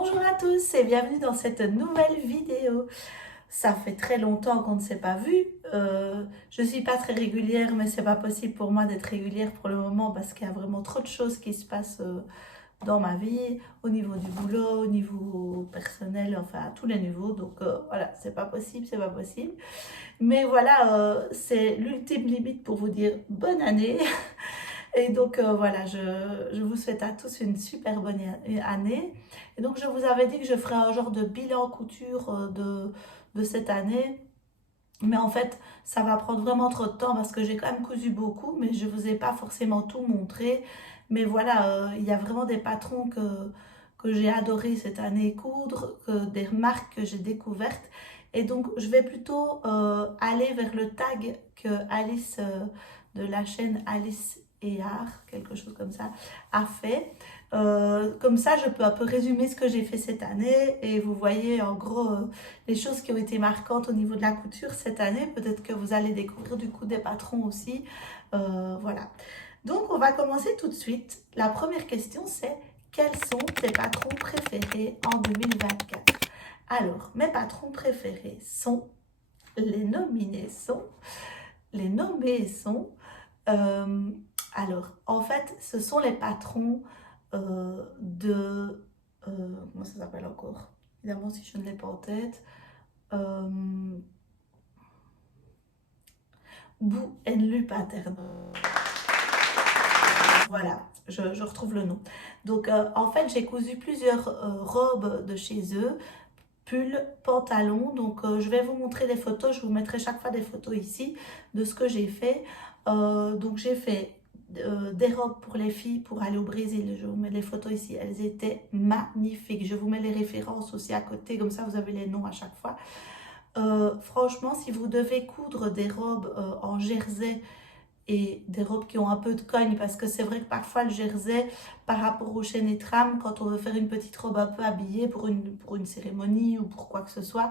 Bonjour à tous et bienvenue dans cette nouvelle vidéo. Ça fait très longtemps qu'on ne s'est pas vu. Je suis pas très régulière, mais c'est pas possible pour moi d'être régulière pour le moment parce qu'il y a vraiment trop de choses qui se passent dans ma vie, au niveau du boulot, au niveau personnel, enfin à tous les niveaux. Donc voilà, c'est pas possible, c'est pas possible. Mais voilà, c'est l'ultime limite pour vous dire bonne année. Et donc voilà, je vous souhaite à tous une super bonne année. Et donc je vous avais dit que je ferais un genre de bilan couture de cette année. Mais en fait, ça va prendre vraiment trop de temps parce que j'ai quand même cousu beaucoup, mais je ne vous ai pas forcément tout montré. Mais voilà, il y a vraiment des patrons que j'ai adoré cette année coudre, des marques que j'ai découvertes. Et donc, je vais plutôt aller vers le tag que Alice de la chaîne Alice et Art, quelque chose comme ça, a fait. Comme ça, je peux un peu résumer ce que j'ai fait cette année et vous voyez en gros les choses qui ont été marquantes au niveau de la couture cette année. Peut-être que vous allez découvrir du coup des patrons aussi. Voilà. Donc, on va commencer tout de suite. La première question, c'est quels sont tes patrons préférés en 2024? Alors, mes patrons préférés sont les nominés sont, les nommés sont. euh, alors, en fait, ce sont les patrons de. Comment ça s'appelle encore? Évidemment, si je ne l'ai pas en tête. Euh, Bou Enlu Pattern. Voilà, je retrouve le nom. Donc, en fait, j'ai cousu plusieurs robes de chez eux, pulls, pantalons. Donc, je vais vous montrer des photos. Je vous mettrai chaque fois des photos ici de ce que j'ai fait. Donc, j'ai fait des robes pour les filles pour aller au Brésil. Je vous mets les photos ici. Elles étaient magnifiques. Je vous mets les références aussi à côté. Comme ça, vous avez les noms à chaque fois. Franchement, si vous devez coudre des robes en jersey et des robes qui ont un peu de cogne, parce que c'est vrai que parfois le jersey, par rapport aux chaînes et trames, quand on veut faire une petite robe un peu habillée pour une cérémonie ou pour quoi que ce soit,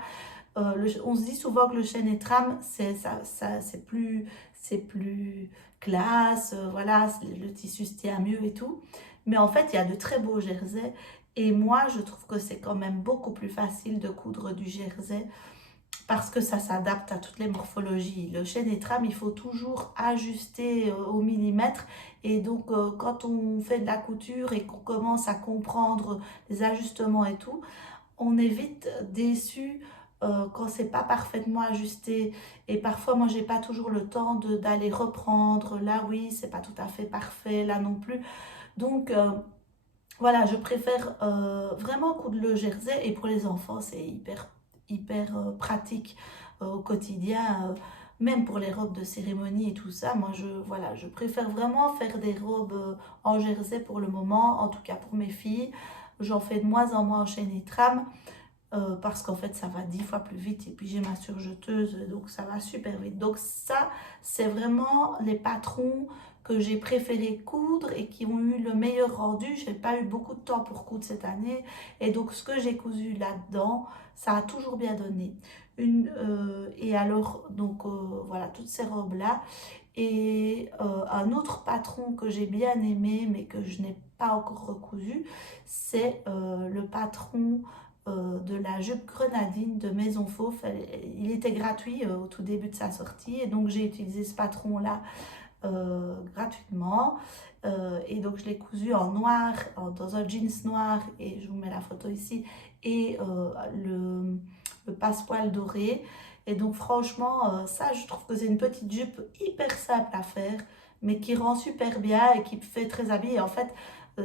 on se dit souvent que le chêne et trame, c'est plus classe, voilà, le tissu se tient mieux et tout. Mais en fait, il y a de très beaux jerseys. Et moi, je trouve que c'est quand même beaucoup plus facile de coudre du jersey parce que ça s'adapte à toutes les morphologies. Le chêne et trame, il faut toujours ajuster au millimètre. Et donc, quand on fait de la couture et qu'on commence à comprendre les ajustements et tout, on est vite déçu quand c'est pas parfaitement ajusté. Et parfois, moi, j'ai pas toujours le temps d'aller reprendre. Là, oui, c'est pas tout à fait parfait, là non plus. Donc, voilà, je préfère vraiment coudre le jersey. Et pour les enfants, c'est hyper pratique au quotidien. Même pour les robes de cérémonie et tout ça, moi voilà, je préfère vraiment faire des robes en jersey pour le moment, en tout cas pour mes filles. J'en fais de moins en moins en chaîne et trame parce qu'en fait ça va 10 fois plus vite et puis j'ai ma surjeteuse donc ça va super vite. Donc ça c'est vraiment les patrons que j'ai préféré coudre et qui ont eu le meilleur rendu. J'ai pas eu beaucoup de temps pour coudre cette année et donc ce que j'ai cousu là-dedans ça a toujours bien donné. Et alors donc voilà toutes ces robes là et un autre patron que j'ai bien aimé mais que je n'ai pas encore recousu c'est le patron de la jupe grenadine de Maison Fauve. Il était gratuit au tout début de sa sortie et donc j'ai utilisé ce patron là gratuitement et donc je l'ai cousu en noir dans un jeans noir et je vous mets la photo ici et le passepoil doré et donc franchement ça je trouve que c'est une petite jupe hyper simple à faire mais qui rend super bien et qui fait très habillée. En fait,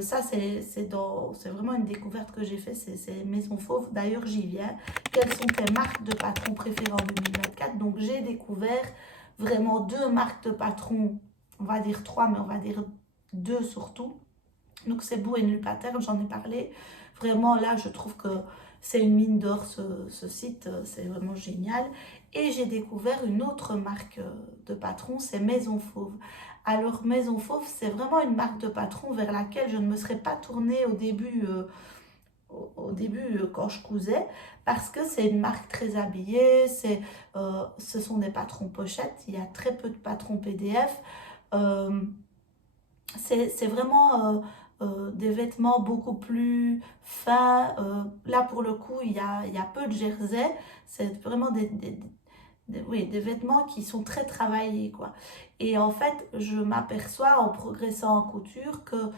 ça, c'est vraiment une découverte que j'ai fait, c'est Maison Fauve. D'ailleurs, j'y viens. Quelles sont tes marques de patrons préférées en 2024? Donc, j'ai découvert vraiment deux marques de patrons, on va dire trois, mais on va dire deux surtout. Donc, c'est Boo and Pattern, j'en ai parlé. Vraiment, là, je trouve que c'est une mine d'or, ce site, c'est vraiment génial. Et j'ai découvert une autre marque de patron, c'est Maison Fauve. Alors, Maison Fauve, c'est vraiment une marque de patron vers laquelle je ne me serais pas tournée au début quand je cousais, parce que c'est une marque très habillée, ce sont des patrons pochettes, il y a très peu de patrons PDF. Euh, c'est vraiment des vêtements beaucoup plus fins. Là, pour le coup, il y a peu de jersey. C'est vraiment oui, des vêtements qui sont très travaillés, quoi. Et en fait, je m'aperçois en progressant en couture que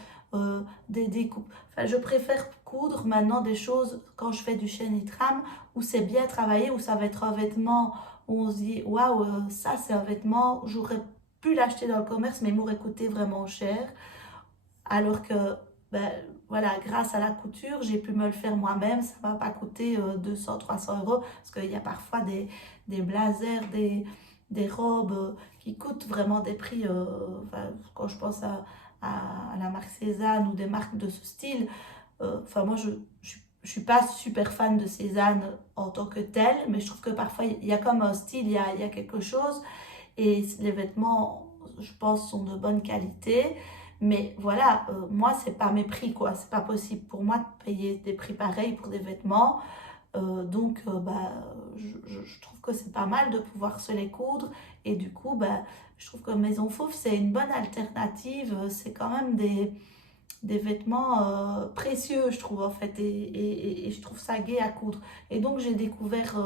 des découpes... Enfin, je préfère coudre maintenant des choses quand je fais du chêne et trame où c'est bien travaillé, où ça va être un vêtement où on se dit waouh, ça c'est un vêtement, j'aurais pu l'acheter dans le commerce, mais il m'aurait coûté vraiment cher. Alors que, ben, voilà, grâce à la couture, j'ai pu me le faire moi-même. Ça ne m'a pas coûté 200, 300 euros. Parce qu'il y a parfois des blazers, des robes qui coûtent vraiment des prix. Enfin, quand je pense à la marque Cézanne ou des marques de ce style, enfin, moi, je suis pas super fan de Cézanne en tant que telle, mais je trouve que parfois, il y a comme un style, il y a quelque chose. Et les vêtements, je pense, sont de bonne qualité. Mais voilà, moi, c'est pas mes prix, quoi. C'est pas possible pour moi de payer des prix pareils pour des vêtements. Bah, je trouve que c'est pas mal de pouvoir se les coudre. Et du coup, bah, je trouve que Maison Fauve, c'est une bonne alternative. C'est quand même des vêtements précieux, je trouve, en fait. Et je trouve ça gai à coudre. Et donc, j'ai découvert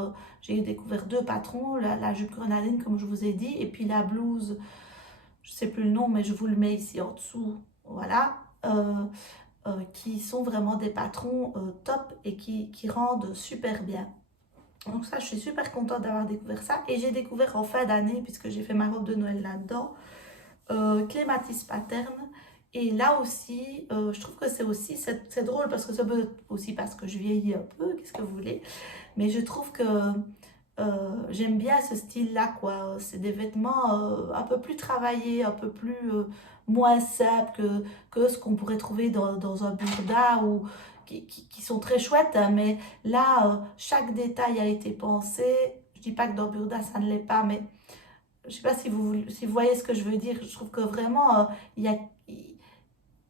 deux patrons, la jupe grenadine, comme je vous ai dit, et puis la blouse, je sais plus le nom, mais je vous le mets ici en dessous. Voilà. Qui sont vraiment des patrons top et qui rendent super bien. Donc ça, je suis super contente d'avoir découvert ça. Et j'ai découvert en fin d'année, puisque j'ai fait ma robe de Noël là-dedans, Clématis Pattern. Et là aussi, je trouve que c'est drôle parce que ça peut être aussi parce que je vieillis un peu, qu'est-ce que vous voulez. Mais je trouve que j'aime bien ce style-là, quoi. C'est des vêtements un peu plus travaillés, un peu plus moins simples que ce qu'on pourrait trouver dans un burda ou qui sont très chouettes, hein, mais là, chaque détail a été pensé. Je dis pas que dans burda ça ne l'est pas, mais je sais pas si vous voyez ce que je veux dire. Je trouve que vraiment, il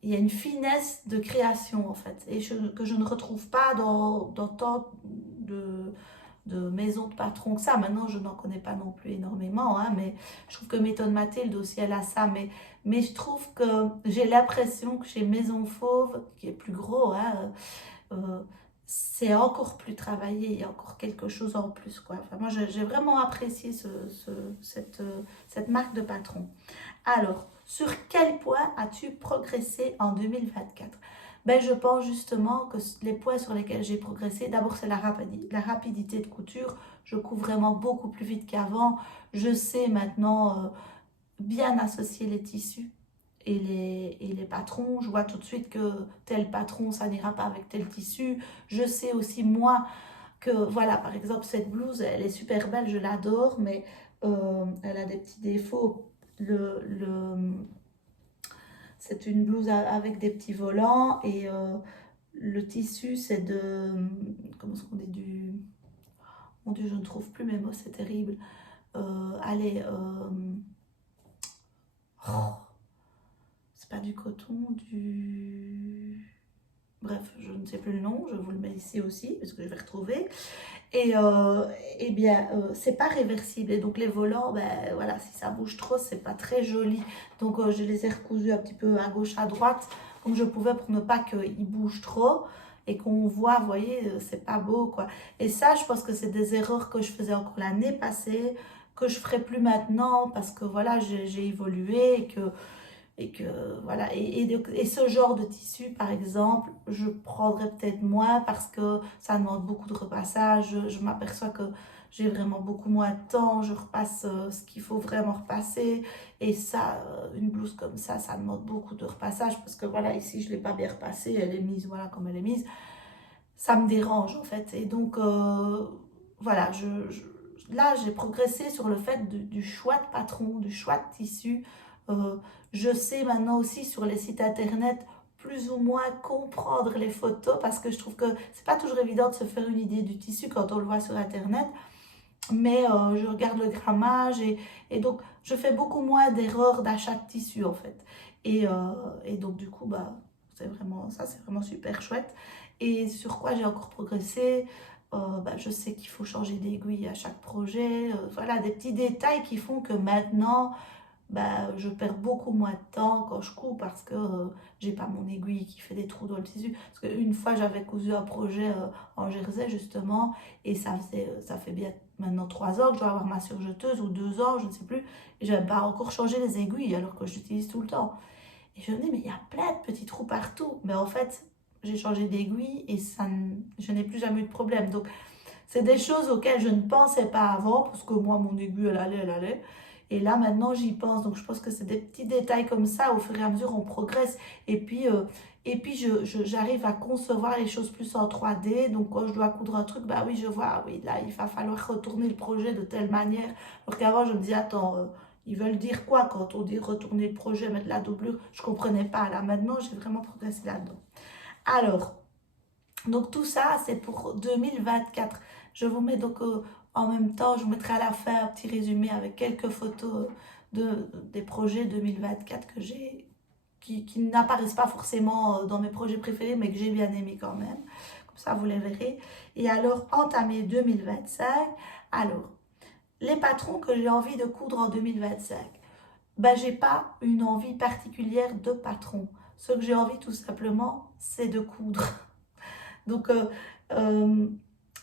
y a une finesse de création, en fait, et que je ne retrouve pas dans tant de maisons de patrons que ça. Maintenant, je n'en connais pas non plus énormément, hein, mais je trouve que Méthode Mathilde aussi, elle a ça. Mais je trouve que j'ai l'impression que chez Maison Fauve, qui est plus gros, hein, c'est encore plus travaillé, il y a encore quelque chose en plus, quoi. Enfin, moi, j'ai vraiment apprécié cette marque de patron. Alors, sur quel point as-tu progressé en 2024? Ben, je pense justement que les points sur lesquels j'ai progressé, d'abord c'est la rapidité de couture. Je couds vraiment beaucoup plus vite qu'avant. Je sais maintenant bien associer les tissus et les patrons. Je vois tout de suite que tel patron, ça n'ira pas avec tel tissu. Je sais aussi moi que, voilà, par exemple, cette blouse, elle est super belle, je l'adore, mais elle a des petits défauts. C'est une blouse avec des petits volants et le tissu, c'est comment est-ce qu'on dit, mon Dieu, je ne trouve plus mes mots, c'est terrible. Allez, oh, c'est pas du coton, Bref, je ne sais plus le nom, je vous le mets ici aussi, parce que je vais retrouver. Et eh bien, c'est pas réversible. Et donc les volants, ben voilà, si ça bouge trop, c'est pas très joli. Donc je les ai recousus un petit peu à gauche, à droite, comme je pouvais pour ne pas qu'ils bougent trop et qu'on voit, vous voyez, c'est pas beau, quoi. Et ça, je pense que c'est des erreurs que je faisais encore l'année passée, que je ferai plus maintenant, parce que voilà, j'ai évolué et que voilà, et ce genre de tissu par exemple je prendrais peut-être moins parce que ça demande beaucoup de repassage. Je m'aperçois que j'ai vraiment beaucoup moins de temps, je repasse ce qu'il faut vraiment repasser, et ça, une blouse comme ça demande beaucoup de repassage parce que voilà, ici je l'ai pas bien repassée, elle est mise voilà comme elle est mise, ça me dérange en fait. Et donc voilà, là j'ai progressé sur le fait du choix de patron, du choix de tissu. Euh, je sais maintenant aussi sur les sites internet plus ou moins comprendre les photos parce que je trouve que c'est pas toujours évident de se faire une idée du tissu quand on le voit sur internet, mais je regarde le grammage et donc je fais beaucoup moins d'erreurs d'achat de tissu en fait. Et donc du coup, bah, c'est vraiment super chouette. Et sur quoi j'ai encore progressé, bah, je sais qu'il faut changer d'aiguille à chaque projet. Voilà, des petits détails qui font que maintenant, bah, je perds beaucoup moins de temps quand je couds parce que j'ai pas mon aiguille qui fait des trous dans le tissu. Parce qu'une fois, j'avais cousu un projet en jersey, justement, et ça fait bien maintenant 3 ans que je dois avoir ma surjeteuse, ou 2 ans, je ne sais plus, et je n'avais pas encore changé les aiguilles alors que je l'utilise tout le temps. Et je me dis, mais il y a plein de petits trous partout. Mais en fait, j'ai changé d'aiguille et je n'ai plus jamais eu de problème. Donc, c'est des choses auxquelles je ne pensais pas avant, parce que moi, mon aiguille, elle allait. Et là, maintenant, j'y pense. Donc, je pense que c'est des petits détails comme ça. Au fur et à mesure, on progresse. Et puis j'arrive à concevoir les choses plus en 3D. Donc, quand je dois coudre un truc, bah oui, je vois, ah oui, là, il va falloir retourner le projet de telle manière. Alors qu'avant, je me dis, attends, ils veulent dire quoi quand on dit retourner le projet, mettre la doublure? Je ne comprenais pas. Là, maintenant, j'ai vraiment progressé là-dedans. Alors, donc tout ça, c'est pour 2024. Je vous mets donc en même temps, je vous mettrai à la fin un petit résumé avec quelques photos des projets 2024 que j'ai, qui n'apparaissent pas forcément dans mes projets préférés, mais que j'ai bien aimé quand même. Comme ça, vous les verrez. Et alors, entamer 2025. Alors, les patrons que j'ai envie de coudre en 2025. Ben, j'ai pas une envie particulière de patron. Ce que j'ai envie tout simplement, c'est de coudre. Donc,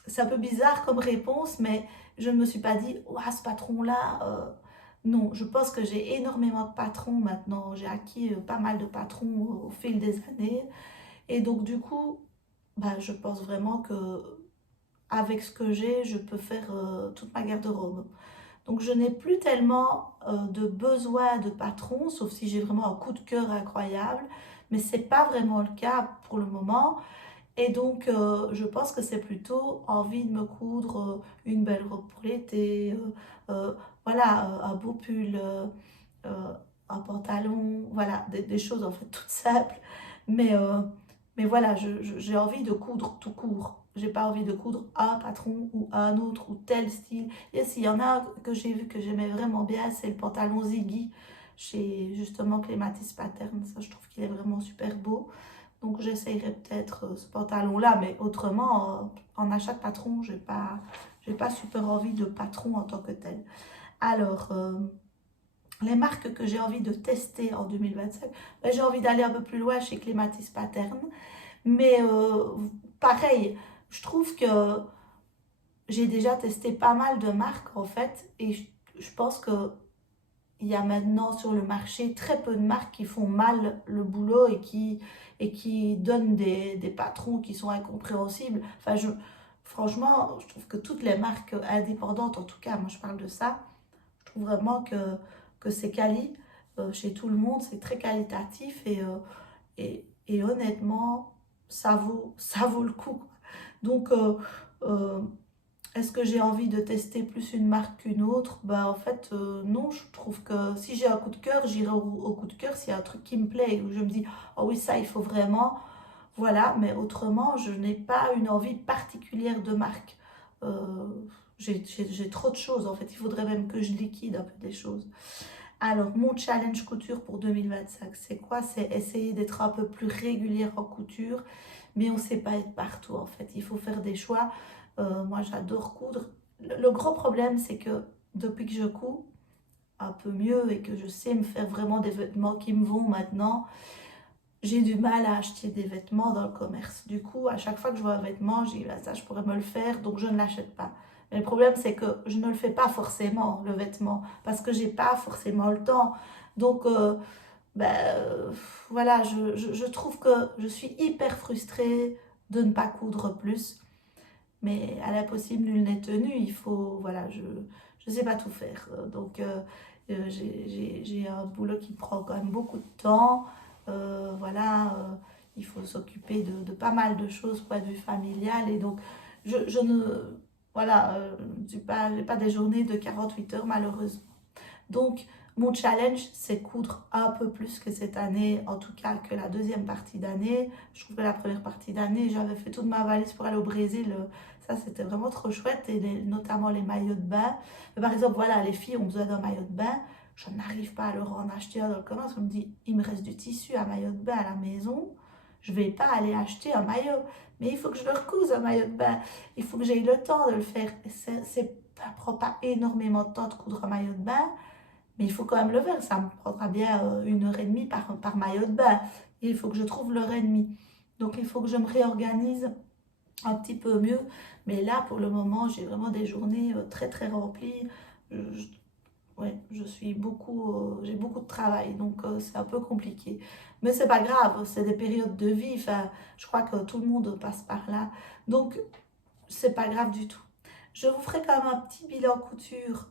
c'est un peu bizarre comme réponse, mais je ne me suis pas dit, ouah, ce patron-là, non, je pense que j'ai énormément de patrons maintenant. J'ai acquis pas mal de patrons au fil des années. Et donc, du coup, bah, je pense vraiment que avec ce que j'ai, je peux faire toute ma garde-robe. Donc, je n'ai plus tellement de besoin de patron, sauf si j'ai vraiment un coup de cœur incroyable. Mais ce n'est pas vraiment le cas pour le moment. Et donc, je pense que c'est plutôt envie de me coudre une belle robe pour l'été, voilà, un beau pull, euh, un pantalon, voilà, des choses en fait toutes simples. Mais, euh, mais voilà, j'ai envie de coudre tout court. J'ai pas envie de coudre un patron ou un autre ou tel style. Et s'il y en a que j'ai vu que j'aimais vraiment bien, c'est le pantalon Ziggy chez justement Clématis Pattern. Ça, je trouve qu'il est vraiment super beau. Donc j'essayerai peut-être ce pantalon-là, mais autrement, en achat de patron, j'ai pas super envie de patron en tant que tel. Alors, les marques que j'ai envie de tester en 2025, ben, j'ai envie d'aller un peu plus loin chez Clématis Pattern. Mais pareil, je trouve que j'ai déjà testé pas mal de marques en fait, et je pense que il y a maintenant sur le marché très peu de marques qui font mal le boulot et qui donnent des patrons qui sont incompréhensibles. Enfin, franchement, je trouve que toutes les marques indépendantes, en tout cas, moi je parle de ça, je trouve vraiment que c'est quali chez tout le monde, c'est très qualitatif et honnêtement, ça vaut le coup. Donc, euh, est-ce que j'ai envie de tester plus une marque qu'une autre? Bah en fait non, je trouve que si j'ai un coup de cœur, j'irai au coup de cœur s'il y a un truc qui me plaît, où je me dis, oh oui, ça il faut vraiment, voilà, mais autrement, je n'ai pas une envie particulière de marque. Euh, j'ai trop de choses en fait, il faudrait même que je liquide un peu des choses. Alors, mon challenge couture pour 2025, c'est quoi? C'est essayer d'être un peu plus régulière en couture, mais on ne sait pas être partout en fait. Il faut faire des choix. Moi, j'adore coudre. Le gros problème, c'est que depuis que je couds un peu mieux et que je sais me faire vraiment des vêtements qui me vont maintenant, j'ai du mal à acheter des vêtements dans le commerce. Du coup, à chaque fois que je vois un vêtement, je dis, bah, ça, je pourrais me le faire, donc je ne l'achète pas. Mais le problème, c'est que je ne le fais pas forcément, le vêtement, parce que j'ai pas forcément le temps. Donc, ben, voilà, je trouve que je suis hyper frustrée de ne pas coudre plus. Mais à l'impossible, nul n'est tenu. Il faut, voilà, je ne sais pas tout faire. Donc, j'ai un boulot qui prend quand même beaucoup de temps. Voilà, il faut s'occuper de pas mal de choses, point de vue familial. Et donc, je ne, voilà, j'ai pas des journées de 48 heures, malheureusement. Donc, mon challenge, c'est coudre un peu plus que cette année, en tout cas que la deuxième partie d'année. Je trouve que la première partie d'année, j'avais fait toute ma valise pour aller au Brésil. Ça, c'était vraiment trop chouette, et notamment les maillots de bain. Mais par exemple, voilà, les filles ont besoin d'un maillot de bain. Je n'arrive pas à leur en acheter un dans le commerce. On me dit, il me reste du tissu à maillot de bain à la maison. Je ne vais pas aller acheter un maillot. Mais il faut que je leur couse un maillot de bain. Il faut que j'aie le temps de le faire. Ça ne prend pas énormément de temps de coudre un maillot de bain. Mais il faut quand même le faire, ça me prendra bien 1 heure et demie par maillot de bain. Et il faut que je trouve l'heure et demie. Donc il faut que je me réorganise un petit peu mieux. Mais là, pour le moment, j'ai vraiment des journées très très remplies. Je- ouais, j'ai beaucoup de travail, donc c'est un peu compliqué. Mais c'est pas grave, c'est des périodes de vie. Enfin, je crois que tout le monde passe par là. Donc c'est pas grave du tout. Je vous ferai quand même un petit bilan couture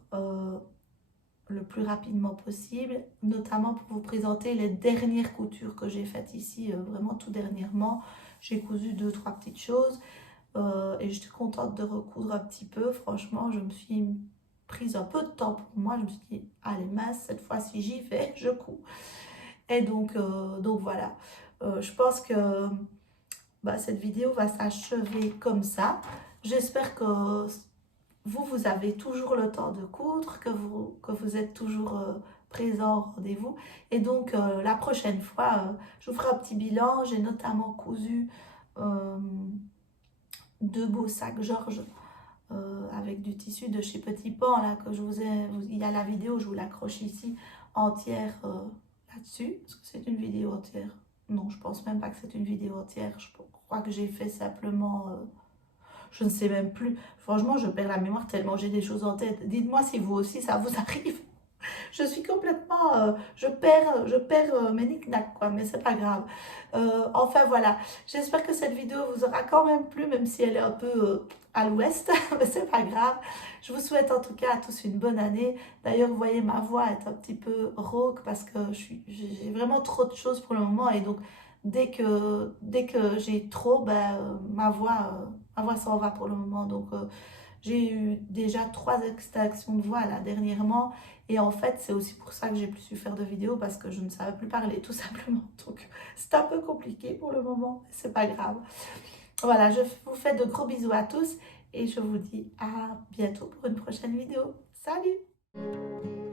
le plus rapidement possible, notamment pour vous présenter les dernières coutures que j'ai faites ici, vraiment tout dernièrement. J'ai cousu deux, trois petites choses et j'étais contente de recoudre un petit peu. Franchement, je me suis prise un peu de temps pour moi. Je me suis dit, allez mince, cette fois-ci j'y vais, je couds. Et donc voilà. Je pense que bah, cette vidéo va s'achever comme ça. J'espère que vous avez toujours le temps de coudre, que vous êtes toujours présent au rendez-vous. Et donc, la prochaine fois, je vous ferai un petit bilan. J'ai notamment cousu euh, deux beaux sacs Georges avec du tissu de chez Petit Pan, là, que je vous ai... Il y a la vidéo, je vous l'accroche ici, entière là-dessus. Est-ce que c'est une vidéo entière? Non, je pense même pas que c'est une vidéo entière. Je crois que j'ai fait simplement... je ne sais même plus. Franchement, je perds la mémoire tellement j'ai des choses en tête. Dites-moi si vous aussi, ça vous arrive. Je suis complètement... je perds mes knick-knacks, quoi, mais c'est pas grave. Enfin, voilà. J'espère que cette vidéo vous aura quand même plu, même si elle est un peu à l'ouest, mais c'est pas grave. Je vous souhaite en tout cas à tous une bonne année. D'ailleurs, vous voyez, ma voix est un petit peu rauque parce que j'ai vraiment trop de choses pour le moment et donc dès que j'ai trop, ben, ma voix s'en va pour le moment. Donc, j'ai eu déjà 3 extractions de voix là dernièrement et en fait c'est aussi pour ça que j'ai plus su faire de vidéos parce que je ne savais plus parler tout simplement. Donc c'est un peu compliqué pour le moment, mais c'est pas grave. Voilà, je vous fais de gros bisous à tous et je vous dis à bientôt pour une prochaine vidéo. Salut!